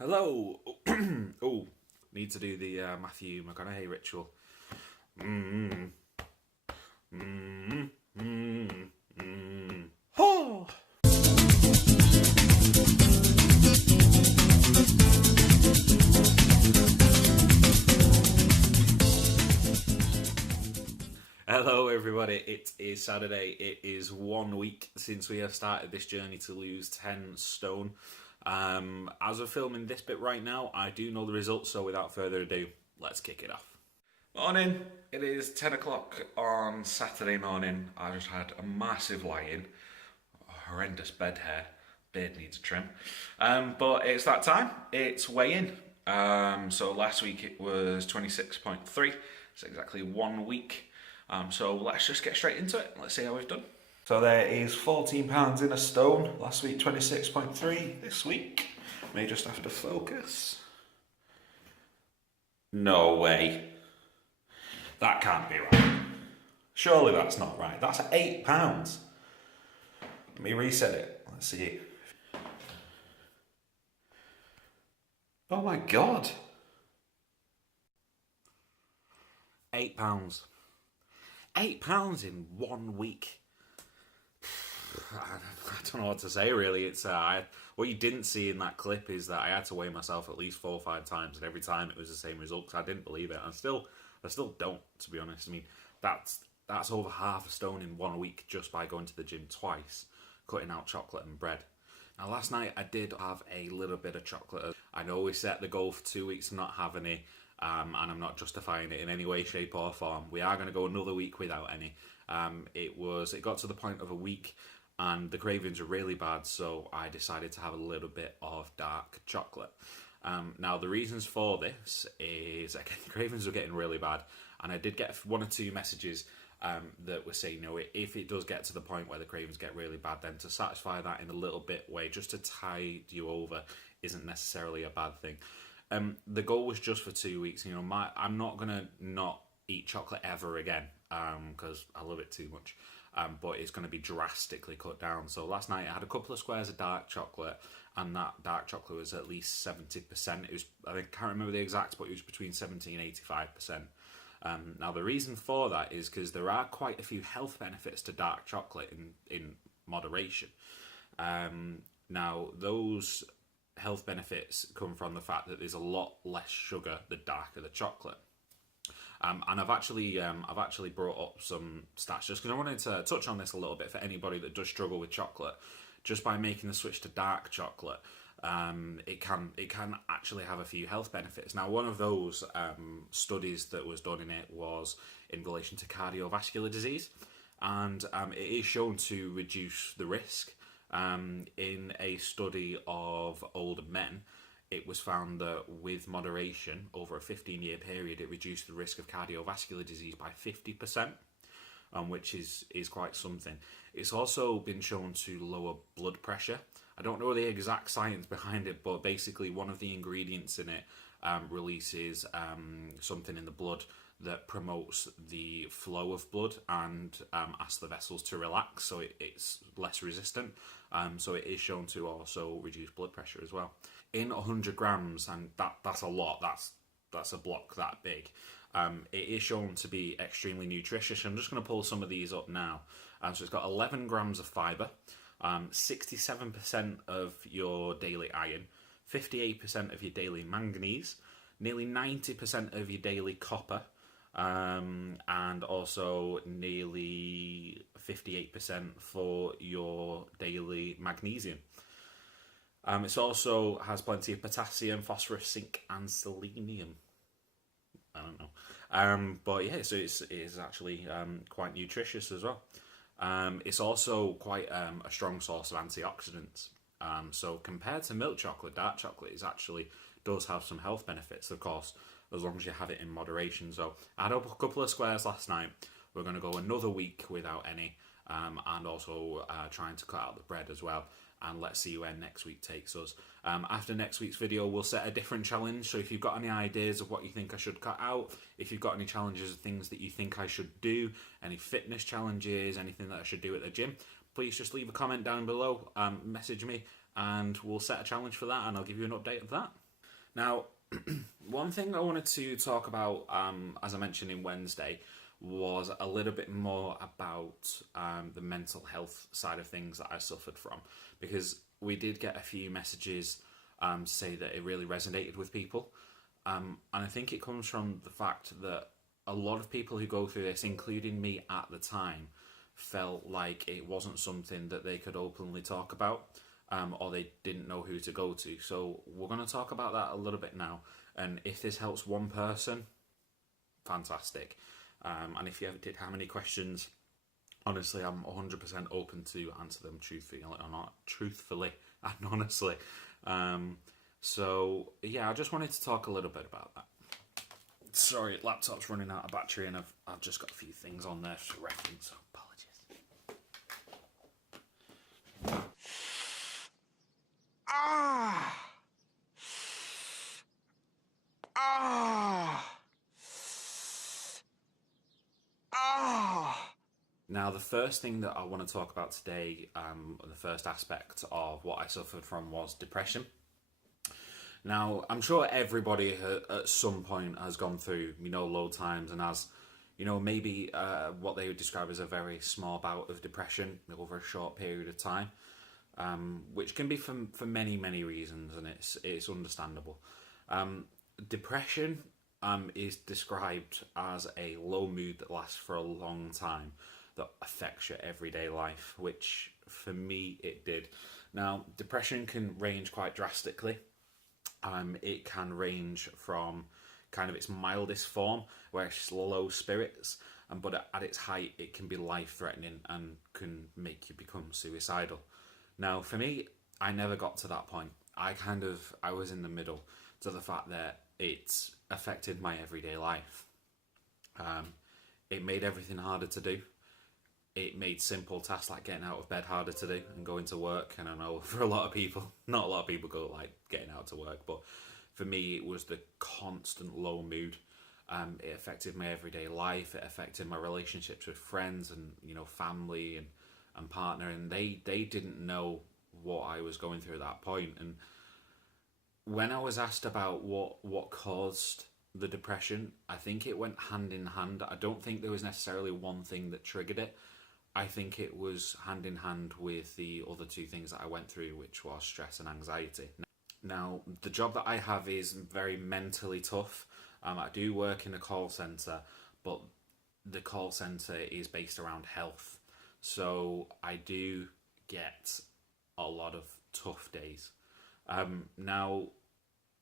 Hello. Oh, need to do the Matthew McConaughey ritual. Mm, mm, mm, mm. Oh. Hello, everybody. It is Saturday. It is 1 week since we have started this journey to lose 10 stone. As we're filming this bit right now, I do know the results, so without further ado, let's kick it off. Morning. It is 10 o'clock on Saturday morning. I just had a massive lie-in. Horrendous bed hair. Beard needs a trim. But it's that time. It's weigh-in. So last week it was 26.3. It's exactly 1 week. So let's just get straight into it. Let's see how we've done. So there is £14 in a stone. Last week 26.3. This week may just have to focus. No way. That can't be right. Surely that's not right. That's £8. Let me reset it. Let's see. Oh my god. £8. £8 in 1 week. I don't know what to say really. It's what you didn't see in that clip is that I had to weigh myself at least 4 or 5 times, and every time it was the same result because I didn't believe it. I still don't, to be honest. I mean, that's over half a stone in 1 week just by going to the gym twice, cutting out chocolate and bread. Now, last night I did have a little bit of chocolate. I know we set the goal for 2 weeks of not having any, and I'm not justifying it in any way, shape or form. We are going to go another week without any. It got to the point of a week and the cravings were really bad, so I decided to have a little bit of dark chocolate. Now, the reasons for this is, again, the cravings were getting really bad, and I did get 1 or 2 messages that were saying, if it does get to the point where the cravings get really bad, then to satisfy that in a little bit way, just to tide you over, isn't necessarily a bad thing. The goal was just for 2 weeks. I'm not gonna not eat chocolate ever again because I love it too much. But it's going to be drastically cut down. So last night I had a couple of squares of dark chocolate, and that dark chocolate was at least 70%. It was, I can't remember the exact, but it was between 70 and 85%. Now the reason for that is because there are quite a few health benefits to dark chocolate in moderation. Now those health benefits come from the fact that there's a lot less sugar the darker the chocolate. And I've actually brought up some stats just because I wanted to touch on this a little bit for anybody that does struggle with chocolate. Just by making the switch to dark chocolate, it can actually have a few health benefits. Now, one of those studies that was done in it was in relation to cardiovascular disease, and it is shown to reduce the risk. In a study of older men, it was found that with moderation, over a 15-year period, it reduced the risk of cardiovascular disease by 50%, which is quite something. It's also been shown to lower blood pressure. I don't know the exact science behind it, but basically one of the ingredients in it releases something in the blood that promotes the flow of blood and asks the vessels to relax, so it's less resistant. So it is shown to also reduce blood pressure as well. In 100 grams, and that's a lot, that's a block that big, it is shown to be extremely nutritious. I'm just going to pull some of these up now. So it's got 11 grams of fibre, 67% of your daily iron, 58% of your daily manganese, nearly 90% of your daily copper, and also nearly 58% for your daily magnesium. It also has plenty of potassium, phosphorus, zinc, and selenium. I don't know. But yeah, so it is actually quite nutritious as well. It's also quite a strong source of antioxidants. So compared to milk chocolate, dark chocolate does have some health benefits, of course, as long as you have it in moderation. So I had a couple of squares last night. We're going to go another week without any, and also trying to cut out the bread as well. And let's see where next week takes us. After next week's video, we'll set a different challenge. So if you've got any ideas of what you think I should cut out, if you've got any challenges of things that you think I should do, any fitness challenges, anything that I should do at the gym, please just leave a comment down below, message me, and we'll set a challenge for that, and I'll give you an update of that. Now, one thing I wanted to talk about, as I mentioned in Wednesday, was a little bit more about the mental health side of things that I suffered from, because we did get a few messages say that it really resonated with people, and I think it comes from the fact that a lot of people who go through this, including me at the time, felt like it wasn't something that they could openly talk about, or they didn't know who to go to. So we're going to talk about that a little bit now. And if this helps one person, fantastic. And if you ever did have any questions, honestly, I'm 100% open to answer them truthfully or not, truthfully and honestly. So yeah, I just wanted to talk a little bit about that. Sorry, laptop's running out of battery, and I've just got a few things on there for reference. So apologies. Ah. Ah. Ah. Now, the first thing that I want to talk about today, the first aspect of what I suffered from, was depression. Now, I'm sure everybody at some point has gone through, low times, and has, maybe what they would describe as a very small bout of depression over a short period of time, which can be for many, many reasons, and it's understandable. Depression is described as a low mood that lasts for a long time, that affects your everyday life, which for me it did. Now, depression can range quite drastically. It can range from kind of its mildest form, where it's low spirits, but at its height, it can be life-threatening and can make you become suicidal. Now, for me, I never got to that point. I was in the middle to the fact that it affected my everyday life. It made everything harder to do. It made simple tasks like getting out of bed harder to do and going to work. And I know for a lot of people, not a lot of people go like getting out to work, but for me, it was the constant low mood. It affected my everyday life. It affected my relationships with friends and family and partner, and they didn't know what I was going through at that point. And when I was asked about what caused the depression, I think it went hand in hand. I don't think there was necessarily one thing that triggered it. I think it was hand in hand with the other two things that I went through, which was stress and anxiety. Now, the job that I have is very mentally tough. I do work in a call centre, but the call centre is based around health. So I do get a lot of tough days. Now,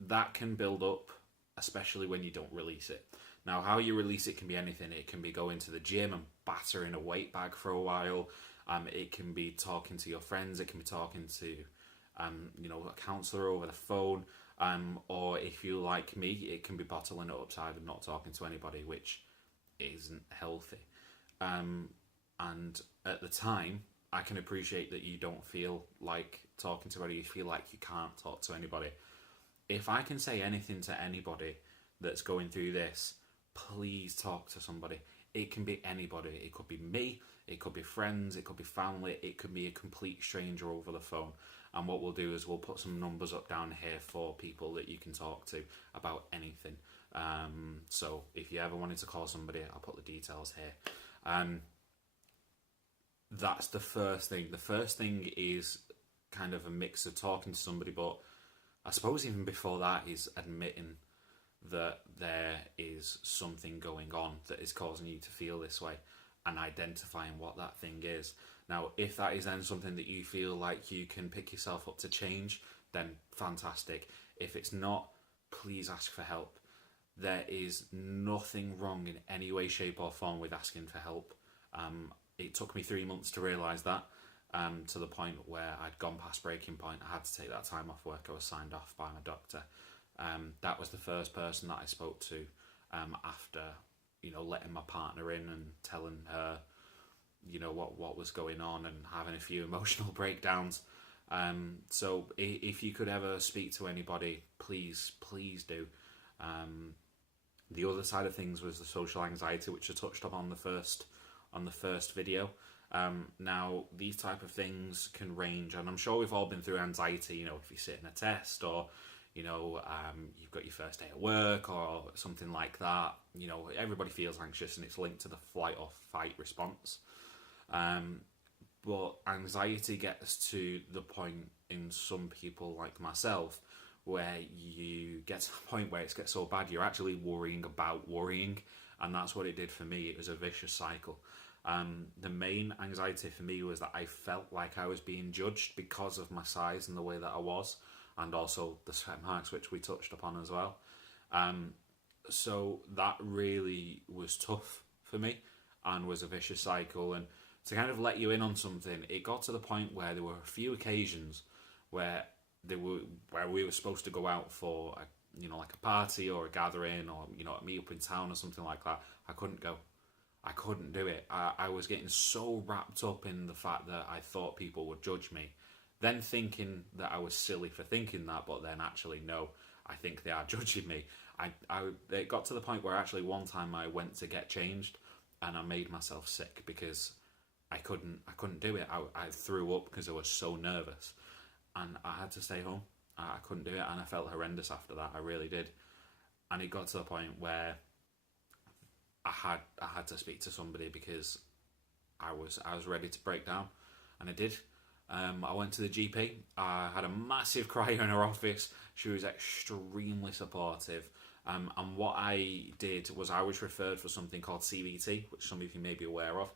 that can build up, especially when you don't release it. Now, how you release it can be anything. It can be going to the gym and battering a weight bag for a while. It can be talking to your friends. It can be talking to, a counsellor over the phone. Or if you like me, it can be bottling it upside and not talking to anybody, which isn't healthy. And at the time, I can appreciate that you don't feel like talking to anybody. You feel like you can't talk to anybody. If I can say anything to anybody that's going through this, please talk to somebody. It can be anybody. It could be me, it could be friends, it could be family, it could be a complete stranger over the phone. And what we'll do is we'll put some numbers up down here for people that you can talk to about anything. So if you ever wanted to call somebody, I'll put the details here. That's the first thing. The first thing is kind of a mix of talking to somebody, but I suppose even before that is admitting that there is something going on that is causing you to feel this way and identifying what that thing is. Now, if that is then something that you feel like you can pick yourself up to change, then fantastic. If it's not, please ask for help. There is nothing wrong in any way, shape or form with asking for help. It took me 3 months to realise that, to the point where I'd gone past breaking point. I had to take that time off work. I was signed off by my doctor. That was the first person that I spoke to after, letting my partner in and telling her, what was going on and having a few emotional breakdowns. So if you could ever speak to anybody, please do. The other side of things was the social anxiety, which I touched on the first video. Now, these type of things can range, and I'm sure we've all been through anxiety, if you're sitting a test or, you've got your first day at work or something like that. Everybody feels anxious, and it's linked to the flight or fight response. But anxiety gets to the point in some people like myself where you get to a point where it gets so bad you're actually worrying about worrying, and that's what it did for me. It was a vicious cycle. The main anxiety for me was that I felt like I was being judged because of my size and the way that I was, and also the sweat marks, which we touched upon as well. So that really was tough for me and was a vicious cycle. And to kind of let you in on something, it got to the point where there were a few occasions where we were supposed to go out for like a party or a gathering, or a meet up in town or something like that. I couldn't go. I couldn't do it. I was getting so wrapped up in the fact that I thought people would judge me, then thinking that I was silly for thinking that, but then actually no, I think they are judging me. It got to the point where actually one time I went to get changed and I made myself sick because I couldn't do it. I threw up because I was so nervous, and I had to stay home. I couldn't do it, and I felt horrendous after that. I really did. And it got to the point where I had to speak to somebody because I was ready to break down, and I did. I went to the GP. I had a massive cry in her office. She was extremely supportive. And what I did was I was referred for something called CBT, which some of you may be aware of.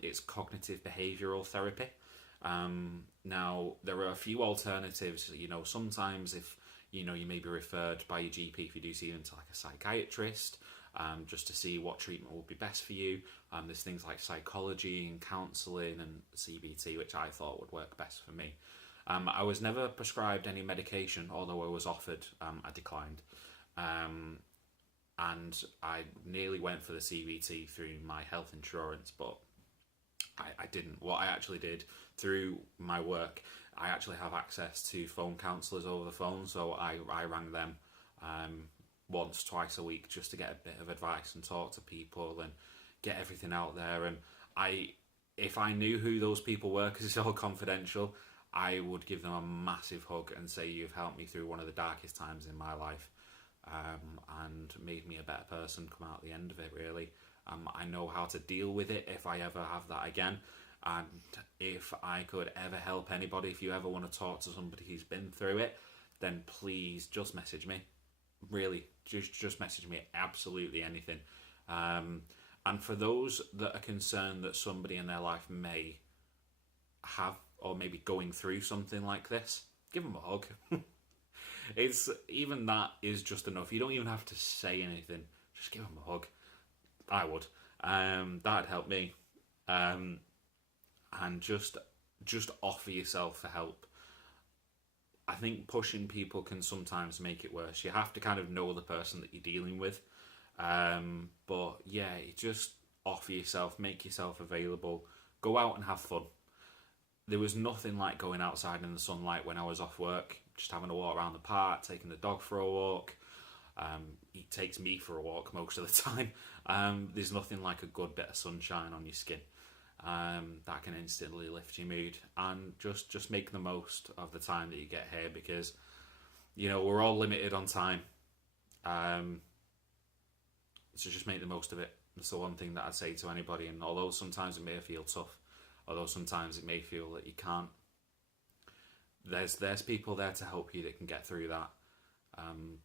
It's cognitive behavioural therapy. Now, there are a few alternatives. Sometimes if you may be referred by your GP, if you do see them, to like a psychiatrist, just to see what treatment will be best for you. There's things like psychology and counselling and CBT, which I thought would work best for me. I was never prescribed any medication, although I was offered. I declined. And I nearly went for the CBT through my health insurance, but I didn't. What I actually did through my work, I actually have access to phone counsellors over the phone, so I rang them once, twice a week just to get a bit of advice and talk to people and get everything out there. And if I knew who those people were, because it's all confidential, I would give them a massive hug and say, you've helped me through one of the darkest times in my life, and made me a better person come out the end of it, really. I know how to deal with it if I ever have that again. And if I could ever help anybody, if you ever want to talk to somebody who's been through it, then please just message me. Really, just message me. Absolutely anything. And for those that are concerned that somebody in their life may have, or maybe going through something like this, give them a hug. Even that is just enough. You don't even have to say anything. Just give them a hug. I would. That'd help me. And just offer yourself for help. I think pushing people can sometimes make it worse. You have to kind of know the person that you're dealing with. But yeah, just offer yourself, make yourself available, go out and have fun. There was nothing like going outside in the sunlight when I was off work, just having a walk around the park, taking the dog for a walk. He takes me for a walk most of the time. There's nothing like a good bit of sunshine on your skin. That can instantly lift your mood, and just make the most of the time that you get here, because we're all limited on time. So just make the most of it. That's the one thing that I'd say to anybody. And although sometimes it may feel tough, although sometimes it may feel that you can't, there's people there to help you that can get through that.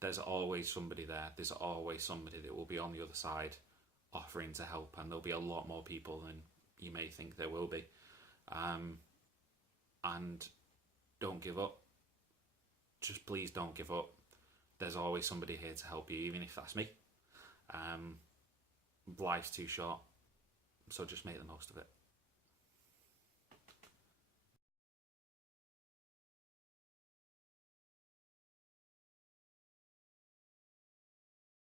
There's always somebody there. There's always somebody that will be on the other side offering to help, and there'll be a lot more people than you may think there will be. And don't give up. Just please don't give up. There's always somebody here to help you, even if that's me. Life's too short, so just make the most of it.